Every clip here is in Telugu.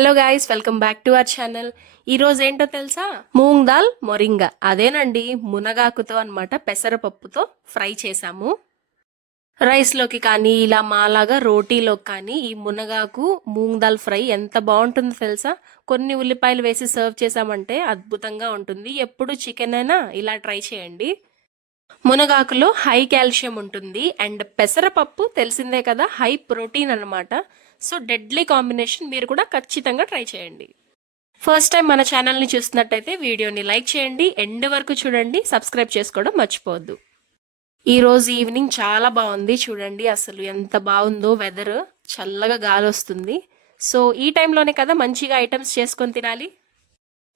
Hello guys welcome back to our channel. ఈరోజు ఏంటో తెలుసా? మూంగ్ దాల్ మొరింగా. అదేనండి మునగాకుతో అనమాట పెసరపప్పుతో ఫ్రై చేసాము రైస్లోకి కానీ ఇలా మాలాగా రోటీలోకి కానీ ఈ మునగాకు మూంగ్ దాల్ ఫ్రై ఎంత బాగుంటుందో తెలుసా? కొన్ని ఉల్లిపాయలు వేసి సర్వ్ చేసామంటే అద్భుతంగా ఉంటుంది. ఎప్పుడు చికెన్ అయినా ఇలా ట్రై చేయండి. మునగాకులో హై కాల్షియం ఉంటుంది. అండ్ పెసరపప్పు తెలిసిందే కదా హై ప్రోటీన్ అనమాట సో డెడ్లీ కాంబినేషన్ మీరు కూడా ఖచ్చితంగా ట్రై చేయండి. ఫస్ట్ టైం మన ఛానల్ని చూస్తున్నట్టయితే వీడియోని లైక్ చేయండి. ఎండ్ వరకు చూడండి. సబ్స్క్రైబ్ చేసుకోవడం మర్చిపోవద్దు. ఈరోజు ఈవినింగ్ చాలా బాగుంది. చూడండి అసలు ఎంత బాగుందో వెదర్ చల్లగా గాలి వస్తుంది. సో ఈ టైంలోనే కదా మంచిగా ఐటమ్స్ చేసుకొని తినాలి.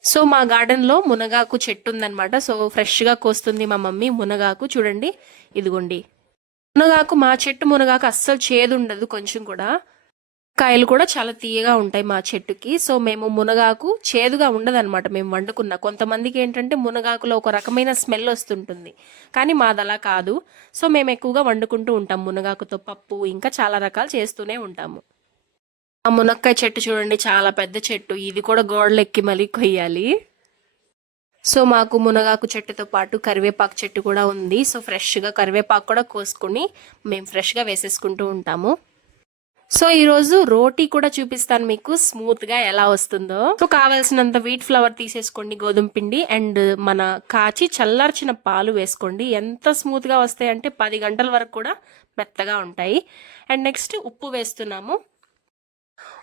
సో మా గార్డెన్లో మునగాకు చెట్టు ఉందనమాట సో ఫ్రెష్గా కోస్తుంది మా మమ్మీ మునగాకు. చూడండి. ఇదిగోండి. మునగాకు మా చెట్టు మునగాకు అస్సలు చేదు ఉండదు కొంచెం కూడా. కాయలు కూడా చాలా తీయగా ఉంటాయి మా చెట్టుకి. సో మేము మునగాకు చేదుగా ఉండదన్నమాట మేము వండుకున్న. కొంతమందికి ఏంటంటే మునగాకులో ఒక రకమైన స్మెల్ వస్తుంటుంది. కానీ మాది అలా కాదు. సో మేము ఎక్కువగా వండుకుంటూ ఉంటాం మునగాకుతో పప్పు ఇంకా చాలా రకాలు చేస్తూనే ఉంటాము. ఆ మునక్కాయ చెట్టు చూడండి చాలా పెద్ద చెట్టు. ఇది కూడా గోడలెక్కి మళ్ళీ కొయ్యాలి. సో మాకు మునగాకు చెట్టుతో పాటు కరివేపాకు చెట్టు కూడా ఉంది. సో ఫ్రెష్గా కరివేపాకు కూడా కోసుకుని మేము ఫ్రెష్గా వేసేసుకుంటూ ఉంటాము. సో ఈరోజు రోటీ కూడా చూపిస్తాను మీకు స్మూత్గా ఎలా వస్తుందో. సో కావాల్సినంత వీట్ ఫ్లవర్ తీసేసుకోండి గోధుమ పిండి అండ్ మన కాచి చల్లార్చిన పాలు వేసుకోండి. ఎంత స్మూత్గా వస్తాయి అంటే పది గంటల వరకు కూడా మెత్తగా ఉంటాయి. అండ్ నెక్స్ట్ ఉప్పు వేస్తున్నాము.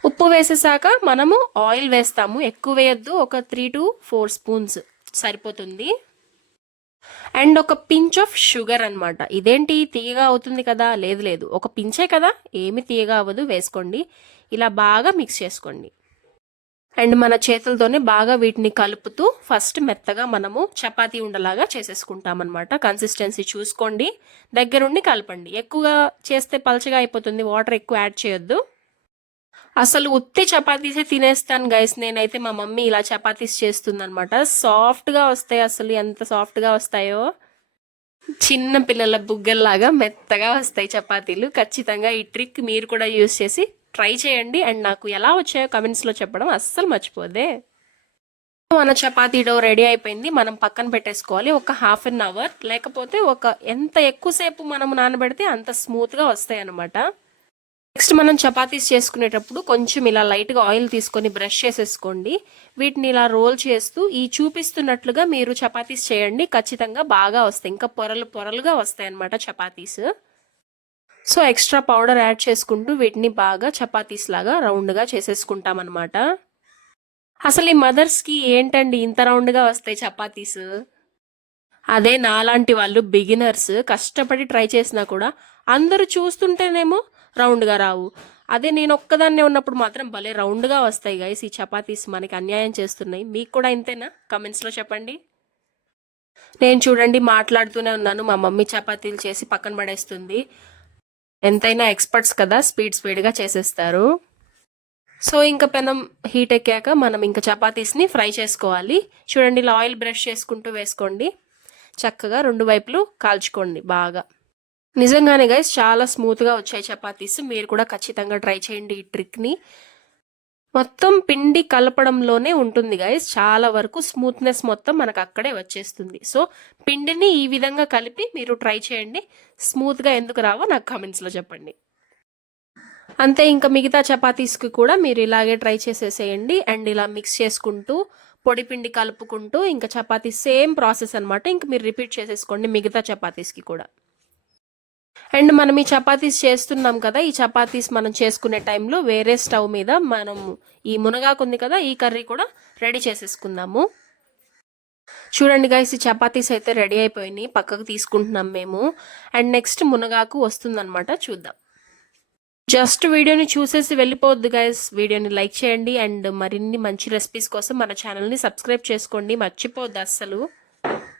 ఉప్పు వేసేసాక మనము ఆయిల్ వేస్తాము. ఎక్కువ వేయొద్దు ఒక త్రీ టు ఫోర్ స్పూన్స్ సరిపోతుంది. అండ్ ఒక పించ్ ఆఫ్ షుగర్ అన్నమాట. ఇదేంటి? తీయగా అవుతుంది కదా? లేదు లేదు. ఒక పించే కదా? ఏమి తీయగా అవ్వదు. వేసుకోండి. ఇలా బాగా మిక్స్ చేసుకోండి. అండ్ మన చేతులతోనే బాగా వీటిని కలుపుతూ ఫస్ట్ మెత్తగా మనము చపాతీ ఉండలాగా చేసేసుకుంటాం అనమాట కన్సిస్టెన్సీ చూసుకోండి. దగ్గరుండి కలపండి. ఎక్కువగా చేస్తే పలచగా అయిపోతుంది. వాటర్ ఎక్కువ యాడ్ చేయొద్దు. అసలు ఉత్తి చపాతీసే తినేస్తాను గైస్ నేనైతే మా మమ్మీ ఇలా చపాతీస్ చేస్తుందనమాట సాఫ్ట్గా వస్తాయి అసలు. ఎంత సాఫ్ట్గా వస్తాయో. చిన్న పిల్లల బుగ్గల్లాగా మెత్తగా వస్తాయి చపాతీలు. ఖచ్చితంగా ఈ ట్రిక్ మీరు కూడా యూస్ చేసి ట్రై చేయండి. అండ్ నాకు ఎలా వచ్చాయో కమెంట్స్లో చెప్పడం అస్సలు మర్చిపోదే. మన చపాతీ డో రెడీ అయిపోయింది. మనం పక్కన పెట్టేసుకోవాలి. ఒక హాఫ్ అన్ అవర్. లేకపోతే ఒక ఎంత ఎక్కువసేపు మనం నానబెడితే అంత స్మూత్గా వస్తాయి అనమాట నెక్స్ట్ మనం చపాతీస్ చేసుకునేటప్పుడు కొంచెం ఇలా లైట్గా ఆయిల్ తీసుకొని బ్రష్ చేసేసుకోండి. వీటిని ఇలా రోల్ చేస్తూ ఈ చూపిస్తున్నట్లుగా మీరు చపాతీస్ చేయండి. ఖచ్చితంగా బాగా వస్తాయి. ఇంకా పొరలు పొరలుగా వస్తాయి అన్నమాట chapatis. So extra powder add చేసుకుంటూ వీటిని బాగా చపాతీస్ లాగా రౌండ్గా చేసేసుకుంటాం అనమాట అసలు ఈ మదర్స్కి ఏంటండి ఇంత రౌండ్గా వస్తాయి చపాతీస్? అదే నాలాంటి వాళ్ళు బిగినర్స్. కష్టపడి ట్రై చేసినా కూడా అందరూ చూస్తుంటేనేమో రౌండ్గా రావు. అదే నేను ఒక్కదాన్నే ఉన్నప్పుడు మాత్రం భలే రౌండ్గా వస్తాయి గైస్ ఈ చపాతీస్ మనకి అన్యాయం చేస్తున్నాయి. మీకు కూడా ఇంతేనా? కమెంట్స్లో చెప్పండి. నేను చూడండి మాట్లాడుతూనే ఉన్నాను. మా మమ్మీ చపాతీలు చేసి పక్కన పడేస్తుంది. ఎంతైనా ఎక్స్పర్ట్స్ కదా స్పీడ్ స్పీడ్గా చేసేస్తారు. సో ఇంకా పెనం హీట్ ఎక్కాక మనం ఇంకా చపాతీస్ని ఫ్రై చేసుకోవాలి. చూడండి ఇలా ఆయిల్ బ్రష్ చేసుకుంటూ వేసుకోండి. చక్కగా రెండు వైపులు కాల్చుకోండి బాగా. నిజంగానే గైస్ చాలా స్మూత్గా వచ్చాయి చపాతీస్. మీరు కూడా ఖచ్చితంగా ట్రై చేయండి ఈ ట్రిక్ని మొత్తం పిండి కలపడంలోనే ఉంటుంది గైస్ చాలా వరకు స్మూత్నెస్ మొత్తం మనకు అక్కడే వచ్చేస్తుంది. సో పిండిని ఈ విధంగా కలిపి మీరు ట్రై చేయండి. స్మూత్గా ఎందుకు రావో నాకు కామెంట్స్లో చెప్పండి. అంతే ఇంకా మిగతా చపాతీస్కి కూడా మీరు ఇలాగే ట్రై చేసేసేయండి. అండ్ ఇలా మిక్స్ చేసుకుంటూ పొడి పిండి కలుపుకుంటూ ఇంకా చపాతీ సేమ్ ప్రాసెస్ అనమాట ఇంక మీరు రిపీట్ చేసేసుకోండి మిగతా చపాతీస్కి కూడా. అండ్ మనం ఈ చపాతీస్ చేస్తున్నాం కదా ఈ చపాతీస్ మనం చేసుకునే టైంలో వేరే స్టవ్ మీద మనం ఈ మునగాకు ఉంది కదా ఈ కర్రీ కూడా రెడీ చేసేసుకుందాము. చూడండి గైస్ ఈ చపాతీస్ అయితే రెడీ అయిపోయినాయి పక్కకు తీసుకుంటున్నాం మేము. అండ్ నెక్స్ట్ మునగాకు వస్తుందన్నమాట చూద్దాం. జస్ట్ వీడియోని చూసేసి వెళ్ళిపోవద్దు గైస్ వీడియోని లైక్ చేయండి అండ్ మరిన్ని మంచి రెసిపీస్ కోసం మన ఛానల్ని సబ్స్క్రైబ్ చేసుకోండి మర్చిపోవద్దు అస్సలు.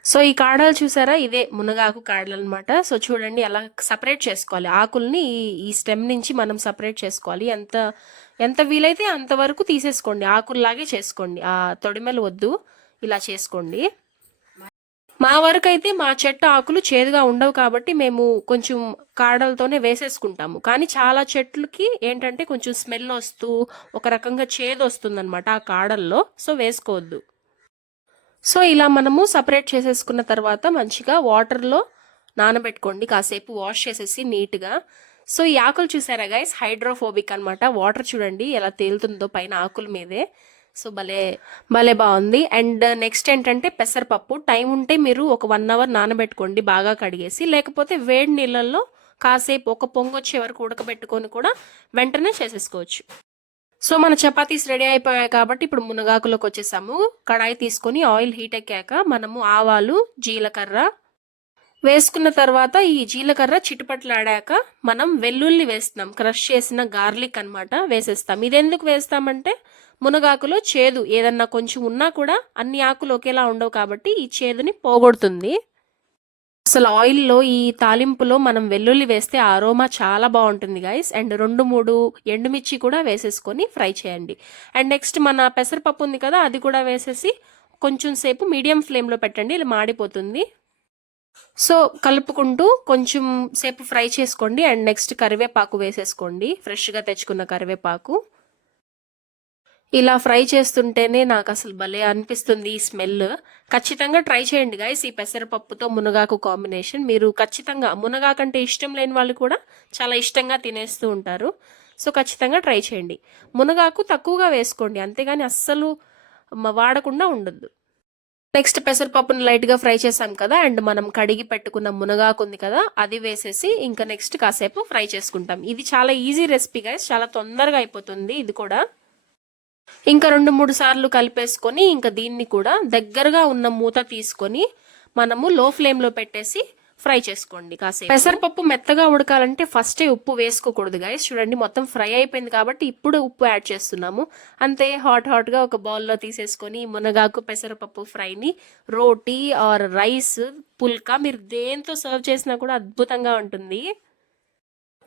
సో ఈ కాడలు చూసారా? ఇదే మునగాకు కాడలు అనమాట సో చూడండి అలా సపరేట్ చేసుకోవాలి. ఆకుల్ని ఈ- స్టెమ్ నుంచి మనం సపరేట్ చేసుకోవాలి. ఎంత ఎంత వీలైతే అంతవరకు తీసేసుకోండి. ఆకుల్లాగే చేసుకోండి. ఆ తొడిమెలు వద్దు. ఇలా చేసుకోండి. మా వరకు అయితే మా చెట్టు ఆకులు చేదుగా ఉండవు కాబట్టి మేము కొంచెం కాడలతోనే వేసేసుకుంటాము. కానీ చాలా చెట్లకి ఏంటంటే కొంచెం స్మెల్ వస్తూ ఒక రకంగా చేదు వస్తుందన్నమాట ఆ కాడల్లో. సో వేసుకోవద్దు. సో ఇలా మనము సపరేట్ చేసేసుకున్న తర్వాత మంచిగా వాటర్లో నానబెట్టుకోండి కాసేపు వాష్ చేసేసి నీట్గా. సో ఈ ఆకులు చూసారా గైస్ హైడ్రోఫోబిక్ అన్నమాట. వాటర్ చూడండి ఎలా తేలుతుందో పైన ఆకుల మీదే. సో భలే భలే బాగుంది. అండ్ నెక్స్ట్ ఏంటంటే పెసరపప్పు. టైం ఉంటే మీరు ఒక వన్ అవర్ నానబెట్టుకోండి బాగా కడిగేసి. లేకపోతే వేడి నీళ్ళల్లో కాసేపు ఒక పొంగు వచ్చే వరకు ఉడకబెట్టుకొని కూడా వెంటనే చేసేసుకోవచ్చు. సో మన చపాతీస్ రెడీ అయిపోయాయి కాబట్టి ఇప్పుడు మునగాకులోకి వచ్చేసాము. కడాయి తీసుకొని ఆయిల్ హీట్ ఎక్కాక మనము ఆవాలు జీలకర్ర వేసుకున్న తర్వాత ఈ జీలకర్ర చిటుపట్లాడాక మనం వెల్లుల్లి వేస్తున్నాం. క్రష్ చేసిన గార్లిక్ అన్నమాట వేసేస్తాం. ఇది ఎందుకు వేస్తామంటే మునగాకులో చేదు ఏదన్నా కొంచెం ఉన్నా కూడా అన్ని ఆకులు ఒకేలా ఉండవు కాబట్టి ఈ చేదుని పోగొడుతుంది. అసలు ఆయిల్లో ఈ తాలింపులో మనం వెల్లుల్లి వేస్తే ఆరోమా చాలా బాగుంటుంది గైస్ అండ్ రెండు మూడు ఎండుమిర్చి కూడా వేసేసుకొని ఫ్రై చేయండి. అండ్ నెక్స్ట్ మన పెసరపప్పు ఉంది కదా అది కూడా వేసేసి కొంచెం సేపు మీడియం ఫ్లేమ్లో పెట్టండి ఇలా మాడిపోతుంది. సో కలుపుకుంటూ కొంచెం సేపు ఫ్రై చేసుకోండి. అండ్ నెక్స్ట్ కరివేపాకు వేసేసుకోండి ఫ్రెష్గా తెచ్చుకున్న కరివేపాకు. ఇలా ఫ్రై చేస్తుంటేనే నాకు అసలు భలే అనిపిస్తుంది ఈ స్మెల్. ఖచ్చితంగా ట్రై చేయండి గాయస్ ఈ పెసరపప్పుతో మునగాకు కాంబినేషన్. మీరు ఖచ్చితంగా మునగాకంటే ఇష్టం లేని వాళ్ళు కూడా చాలా ఇష్టంగా తినేస్తూ ఉంటారు. సో ఖచ్చితంగా ట్రై చేయండి. మునగాకు తక్కువగా వేసుకోండి. అంతేగాని అస్సలు వాడకుండా ఉండొద్దు. నెక్స్ట్ పెసరపప్పును లైట్గా ఫ్రై చేసాం కదా అండ్ మనం కడిగి పెట్టుకున్న మునగాకు ఉంది కదా అది వేసేసి ఇంకా నెక్స్ట్ కాసేపు ఫ్రై చేసుకుంటాం. ఇది చాలా ఈజీ రెసిపీ గైస్ చాలా తొందరగా అయిపోతుంది. ఇది కూడా ఇంకా రెండు మూడు సార్లు కలిపేసుకొని ఇంకా దీన్ని కూడా దగ్గరగా ఉన్న మూత తీసుకొని మనము లో ఫ్లేమ్లో పెట్టేసి ఫ్రై చేసుకోండి కాసేపు. పెసరపప్పు మెత్తగా ఉడకాలంటే ఫస్టే ఉప్పు వేసుకోకూడదు గైస్ చూడండి మొత్తం ఫ్రై అయిపోయింది కాబట్టి ఇప్పుడు ఉప్పు యాడ్ చేస్తున్నాము. అంతే హాట్ హాట్గా ఒక బౌల్లో తీసేసుకొని మునగాకు పెసరపప్పు ఫ్రైని రోటీ ఆర్ రైస్ పుల్కా మీరు దేంతో సర్వ్ చేసినా కూడా అద్భుతంగా ఉంటుంది.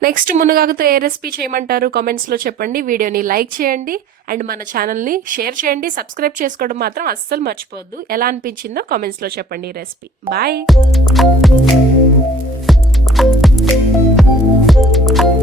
నెక్స్ట్ మునగాకుతో ఏ రెసిపీ చేయమంటారు కామెంట్స్లో చెప్పండి. వీడియోని లైక్ చేయండి. అండ్ మన ఛానల్ని షేర్ చేయండి. సబ్స్క్రైబ్ చేసుకోవడం మాత్రం అస్సలు మర్చిపోవద్దు. ఎలా అనిపించిందో కామెంట్స్లో చెప్పండి ఈ రెసిపీ. బాయ్